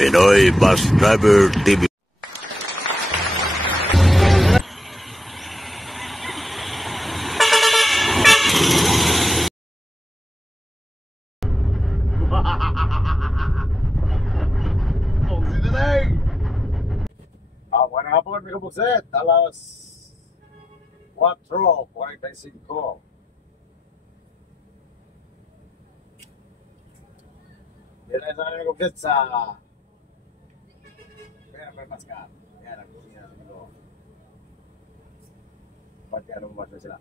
Pinoy Bus Driver TV. Buenas hapon, amigo Bukset. Alas 4:45. Dito na sa amigo Bukset sa Pera Pascal. Yan ang gusto niya, amigo. Pati anong bus na sila.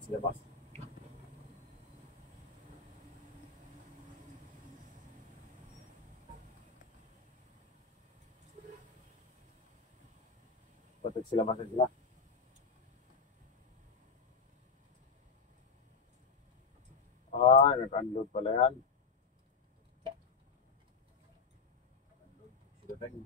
Sila bus. Patag sila bus sila. Nag-unload pala yan. Unload sila tayo.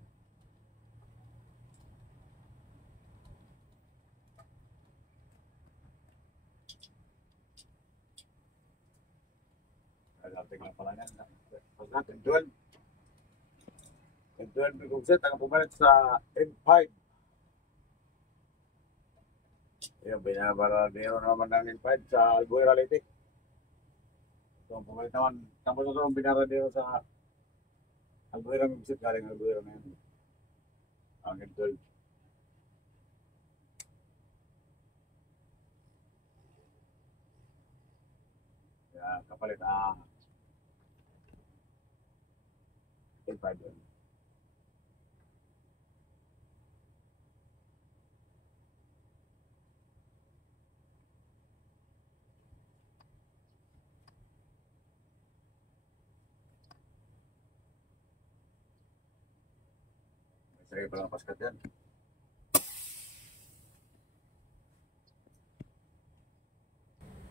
Tingnan pala yan. Pag natin doon, bigugset, ang pumalit sa M5. Yung binabaradero naman ng M5 sa Albuera Leyte. So, ang pumalit naman, tapos ito ang binaradero sa Albuera Mimsit, galing Albuera na yan. Ang M12. Yan, kapalit M5 doon. May palang paskat yan.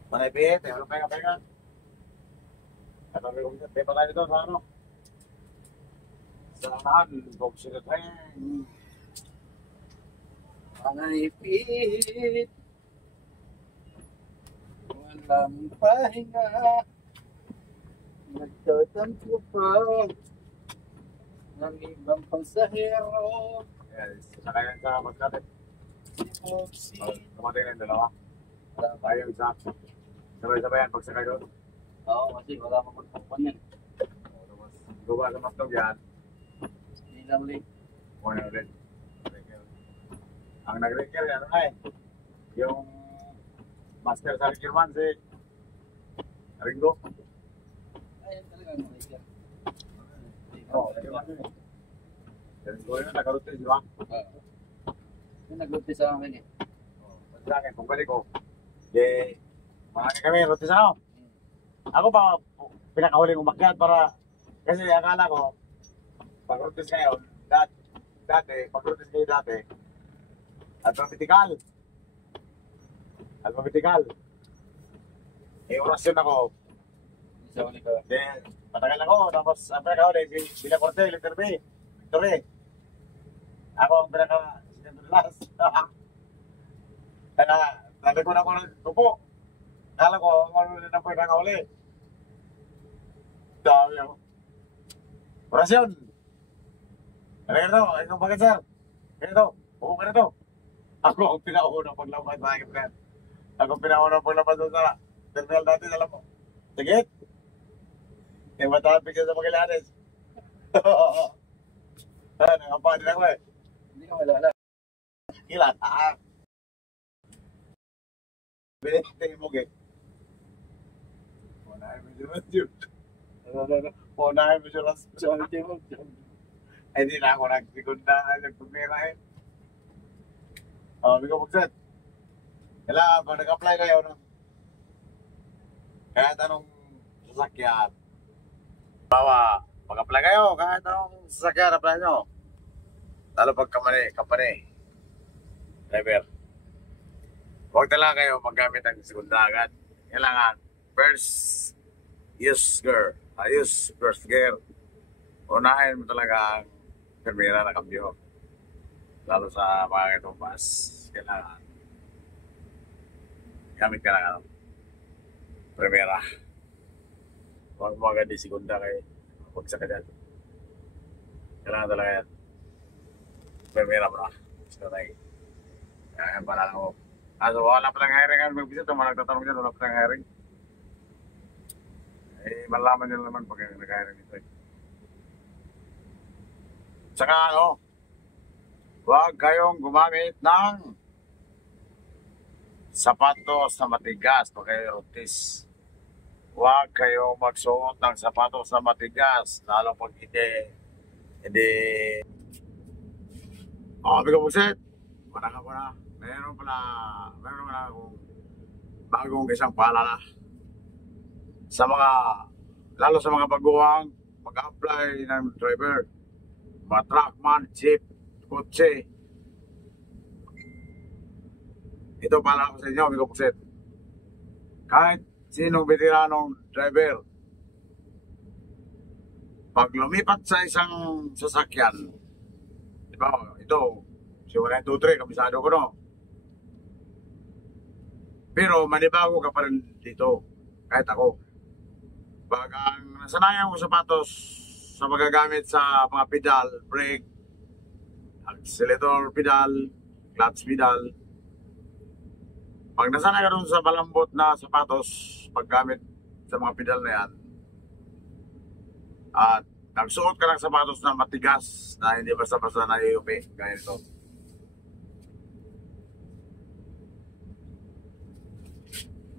Panay-pihit, ano penga-penga. Ano may kumit, may patay dito sa ano? Saan, buksit at Panay-pihit, walang pahinga, nagtatampo pa ng ibang pansahero. Yes, sakayan sa magkatid. Oopsie. Tumatay na yung dalawa. Ayaw isa. Sabay-sabayan pagsakay doon. Oo, kasi wala pa magpapon yan. Guba sa matlog yan. Hindi lang ulit. Muna ulit. Ang nag-rekill yan, ano yung master sa Rikirman, si Ringo. Ayan talaga ang mga Oo, Rikirman yun eh. Ringo yun, nag-route di ba? Yung nag-route sa amin eh. Pag sa akin, kung balik ko, marami kami, route sa ako. Ako pa, pinakahuling umakyat para, kasi akala ko, pag-route ngayon, dati, pag-route kayo dati, alphabetical. Orasyon ako. Isa ulit ka. Patagal ako, tapos ang pinakahuli, sila Corte, letter B, Victory. Ako ang sinundulas. Kaya, nalikod ako ng tupo. Kala ko, ano na po yung nakahuli. Dami ako. Orasyon. Ganito, ikaw bakit sir? Ganito, Oo ka na to. Ako ang pinaunang paglabas sa akin, friend. Ako ang pinaunang paglabas sa terminal natin, alam mo. Sige. Eh, matapig ka sa Magallanes. Nangapanin ako eh. Hindi ka malala. Ilan? Binigay mo, Gek. Unahin mo si Rasjun. Unahin mo si Rasjun. Sorry, Timo. Ay, di na ako nagsigunda. Nagpumira eh. Biko Bukset. Kailangan, pag nag-apply kayo, no? Kahit anong sasakyan. Bawa, pag-apply kayo, kahit anong sasakyan, apply nyo. Lalo pag kapane, driver. Huwag talaga kayo maggamit ng segunda agad. Kailangan, first gear. Unahin mo talaga ang permira na kambyo. Lalo sa mga ganitong bus, kailangan gamit ka ng primera. Huwag mo agad di segunda kayo. Huwag sa kadyan. Kailangan talaga yan. Primera mo na. So, tayo. Kaya pala lang ako. So, wala pa lang hiring. Mag-visit, kung nagtatanong dyan, wala pa lang hiring. Eh, malaman nyo naman pag nag-hiring dito. Saka huwag kayong gumamit ng sapatos na matigas pag kayo rotis. Huwag kayong magsuot ng sapatos na matigas, lalo pag hindi. Biko Bukset, wala ka pala. Meron pala akong bagong isang paalala lalo sa mga baguhang mag-apply ng driver, mga truckman, jeep, kotse. Ito pala ko sa inyo, Biko Bukset. Kahit sinong veteranong driver, pag lumipat sa isang sasakyan, di ba, ito, si 123, kabisado ko, no? Pero manibago ka pa rin dito, kahit ako. Pag ang nasanayan ko sapatos sa magagamit sa mga pedal, brake, accelerator pedal, clutch pedal, pag nasanay ka dun sa malambot na sapatos, paggamit sa mga pedal na yan, at nagsuot ka ng sapatos na matigas, na hindi basta-basta na iupi, gaya nito.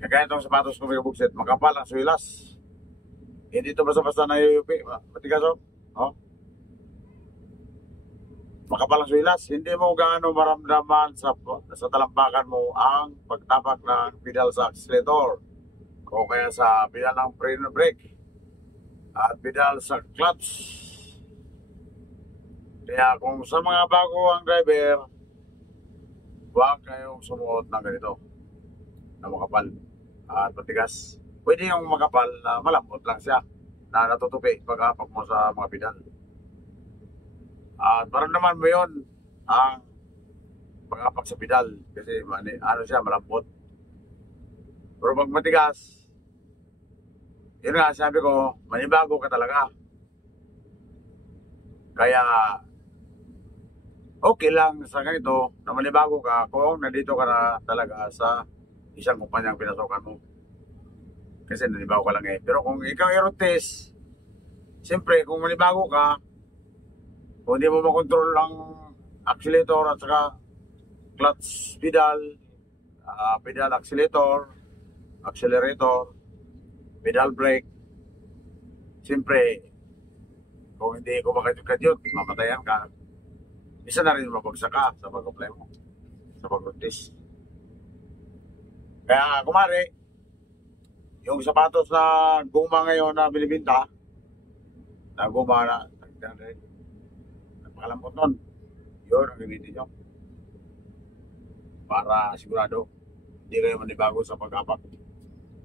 Kaya itong sapatos ko, Biko Bukset, makapal ang suwilas. Hindi ito basta-basta na iupi, matigas oh. Makapal ang suwilas, hindi mo gaano maramdaman sa talampakan mo ang pagtapak ng pedal sa accelerator o kaya sa pedal ng brake at pedal sa clutch. Kaya kung sa mga bago ang driver, huwag kayong sumuot ng ganito na makapal at matigas. Pwede yung makapal na malambot lang siya na natutupi pag-apak mo sa mga pedal. At maramdaman mo yun ang pag-apak sa pedal kasi siya, malambot. Pero pag matigas, yun nga, sabi ko, manibago ka talaga. Kaya okay lang sa ganito na manibago ka kung nandito ka na talaga sa isang kumpanyang pinasokan mo. Kasi nanibago ka lang eh. Pero kung ikaw i-rotis, siyempre kung manibago ka, kung hindi mo makontrol ang accelerator at saka clutch pedal, pedal accelerator, pedal brake, siyempre kung hindi ko makadyo-kadyot, mamatayan ka. Isa na rin mabagsak ka sa pag-apply mo, sa pag-rotis. Kaya kumari, yung sapatos na guma ngayon na binibinta, na guma na napakalambot nun, yun ang gamitin nyo para sigurado hindi kayo manibago sa pag-apak.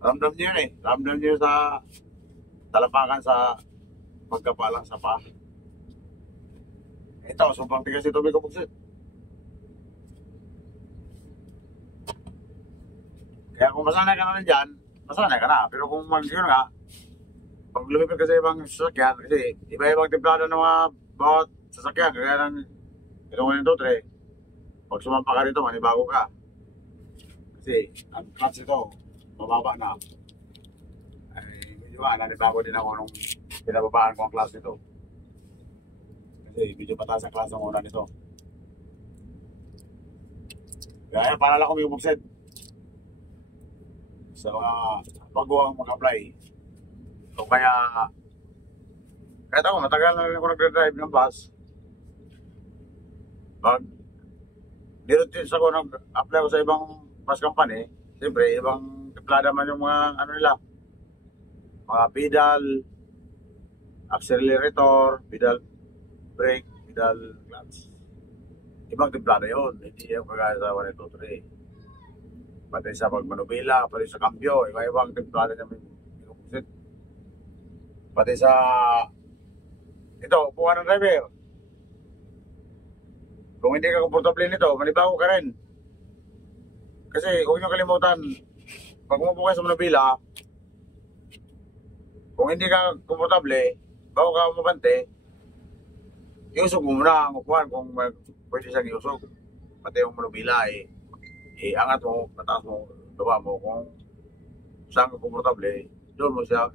Ramdam nyo yun eh, ramdam nyo sa talampakan sa pagkapalang sa paa. Ito, sobrang tigas ito, Biko Bukset. Kaya kung masanay ka na dyan, masanay ka na. Pero kung yun nga, pag lumipit ka sa ibang sasakyan, kasi iba-ibang templado ng mga bawat sasakyan, kaya ng itong 1, 2, 3, Pag sumampa ka rito, manibago ka. Kasi ang clutch ito, mababa na. Ay, medyo nanibago din ako nung pinababaan ko ang clutch nito. Kasi medyo pataas ang clutch ng una nito. Kaya para lang ko may buksit. Sa mga baguhang mag-apply. So kaya, kahit ako, matagal na rin ako nagdadrive ng bus. Pag dirotis ako nag-apply ko sa ibang bus company, siyempre, ibang tiplada man yung mga ano nila. Mga pedal, accelerator, pedal brake, pedal clutch. Ibang timplada yun, hindi yung kagaya sa 123. Pati sa pagmanubila, pati sa kambyo, iba-ibang timplada niya may kukusit. Pati sa ito, upuan ng driver. Kung hindi ka komportable nito, manibago ka rin. Kasi huwag niyo kalimutan, pag umupo kayo sa manubila, kung hindi ka komportable, bago ka umabante, iusog mo muna ang upuan kung pwede siyang iusog. Pati yung manubila angat mo, pataas mo, baba mo. Kung saan ka komportable, doon mo siya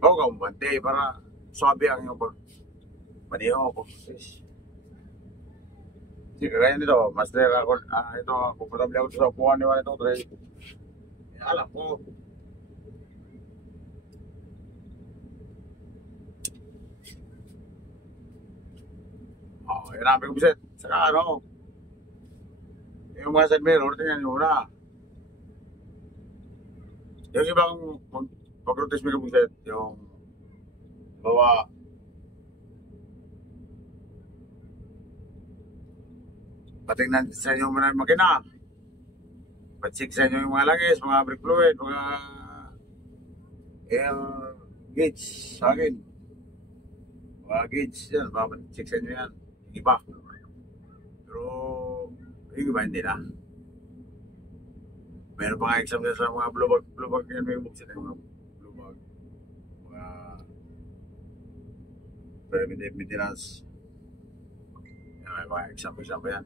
bago ka umabante para swabe ang iyong maneho o pag-process. Kasi kagaya nito, master ako, ito, komportable ako sa upuan ni Juan ito, alam ko. Yun ang pag-ubisit. Saka yung mga side mirror, tingnan nyo na. Yung ibang pag-rotate may pag-ubisit, yung bawa patingnan sa inyo mga makina. Patsik sa inyo yung mga langis, mga brake fluid, mga air gauge sa akin. Mga gauge yan, patsik sa inyo yan. Iba. Pero yung iba hindi na. Meron pa nga exam na sa mga blue bag yan, may buksin na yung mga blue bag. Mga preventive maintenance. Yan, may mga exam pa yan.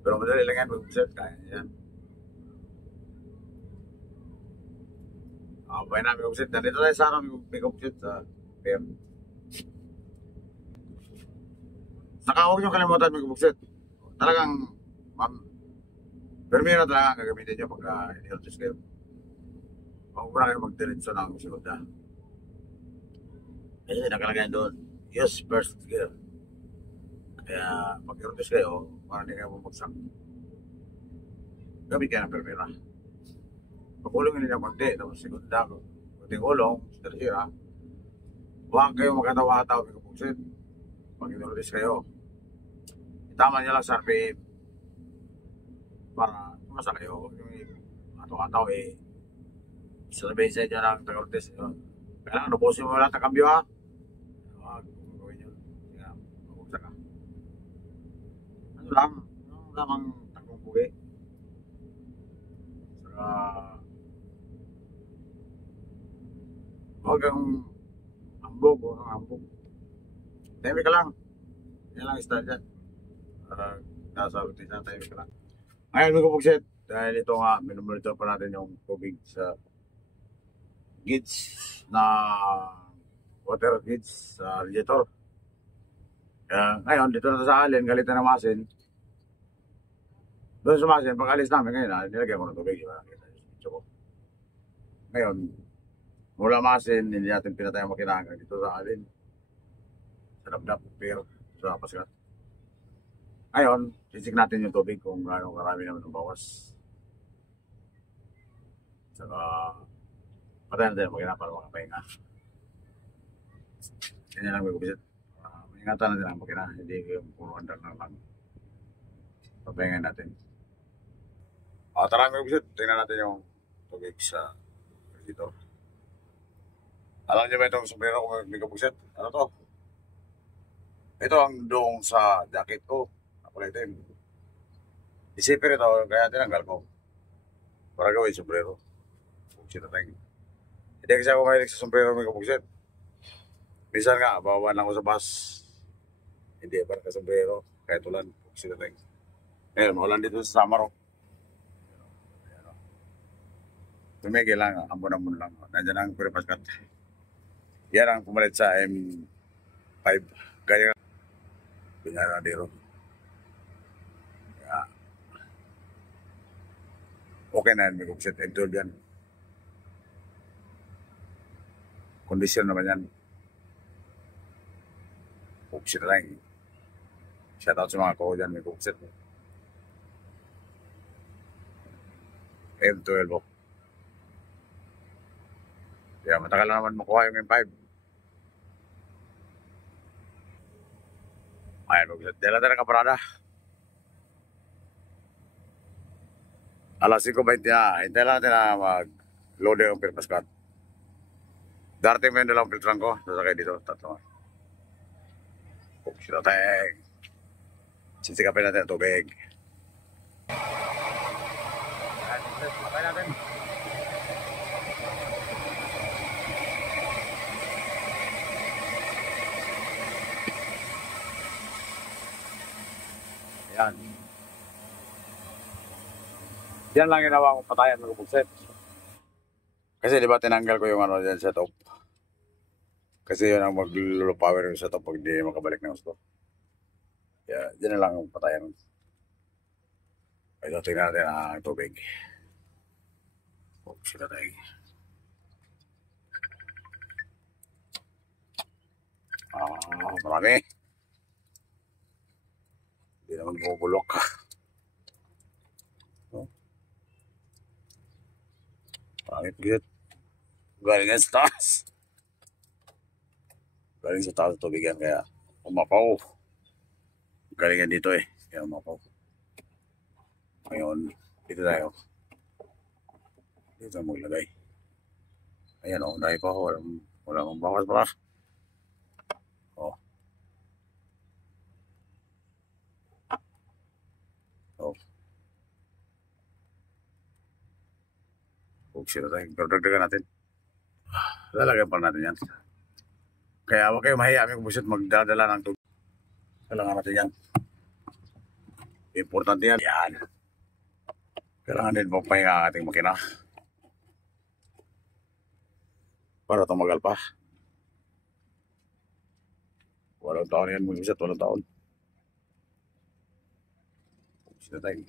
Pero madali lang yan, mag-buksin, kaya yan. Pwede namin mag-buksin. Nandito tayo sana may buksin sa PM. Saka huwag nyo kalimutan may buksit. Talagang, permira talaga ang gagamitin nyo pagka in-health kayo. Huwag muna kayo mag-diretso ng segunda. Kasi nakalagay doon, use first gear. Kaya pag in-health kayo, para hindi kayo bumagsak. Gamit kayo ng permira. Pagulong nyo ng konti, tapos segunda, kunting ulong, tercera, huwag kayo magkatawa-tawa may buksit. Pag in-health kayo, tama niya lang sa RPM para masa kayo yung ataw-ataw sasabihin sa inyo ng taga-rotes kailangan nabusin mo lahat ng kambyo ha gawin nyo mabuksa ka ano lamang takong buwi saka huwag kang ambog tahimik ka lang yan lang start dyan nasa routine na tayo ka lang. Ngayon mga kapugset, dahil ito nga, minumonitor pa natin yung tubig sa gauge na water gauge sa radiator. Ngayon, dito na sa alin, galit na masin. Doon sa masin, pag alis namin ngayon, nilagyan ko ng tubig. Ngayon, mula masin, hindi natin pinatay ang makina dito sa alin. Sa labdap, pero sa paskat. Ngayon, sisik natin yung tubig kung gaano karami naman ang bawas. Saka, patayin natin ang para makapahinga. Ganyan lang may kubisit. Ingatan natin ang makina, hindi yung puro andar na lang. Papahingan natin. Tara may kubisit, tingnan natin yung tubig sa dito. Alam niyo ba itong sombrero kung may kubisit? Ano to? Ito ang dong sa jacket ko. Item. Isipin ito, kaya tinanggal ko. Para gawin sombrero. Buksit na tayo. Hindi kasi ako mahilig sa sombrero may kabuksit. Minsan nga, bawaban lang ko sa bus. Hindi pa nakasombrero. Kahit ulan. Sila tayo. Eh, maulan dito sa Samaro. Tumigil lang. Ambon-ambon lang. Nandiyan ang Puripaskat. Yan ang pumalit sa M5. Kaya Pinyaradero. Kaya, okay na yan. May kuksit M12 yan. Kondisyon naman yan. Kuksit na lang. Shoutout sa mga ko dyan. May kuksit. M12 oh. Kaya matagal na naman makuha yung M5. Ayan, kuksit. Dala na kaparada. Alas 5:20 na. Hintay lang natin na mag-load yung Puripaskat. Darating mo yung dalawang filtran ko. Sasakay dito. Tatlo. Kuksit na tayo. Sisikapin natin ang tubig. Ayan, makay natin. Ayan. Yan lang ginawa kong patayan ng set. Kasi di ba tinanggal ko yung ano dyan setup. Kasi yun ang mag-low power yung setup pag di makabalik ng gusto. Kaya dyan na lang yung patayan. Ito tingnan natin ang tubig. Sila tayo. Marami. Hindi naman bumubulok. Marami pagkit. Galing yan sa taas. Galing sa taas tubig yan kaya umapaw. Galing yan dito eh. Kaya umapaw. Ngayon, dito tayo. Dito maglagay. Ayan o, dahil pa ako. Wala akong bakas pala. O. O. Buksin na tayo. Pero dagdagan natin. Lalagyan pa natin yan. Kaya huwag kayo mahiya aming busit magdadala ng tubig. Kailangan natin yan. Importante yan. Yan. Kailangan din magpahinga ang ating makina. Para tumagal pa. Walang taon yan. Mag-isat, walang taon. Sila tayo.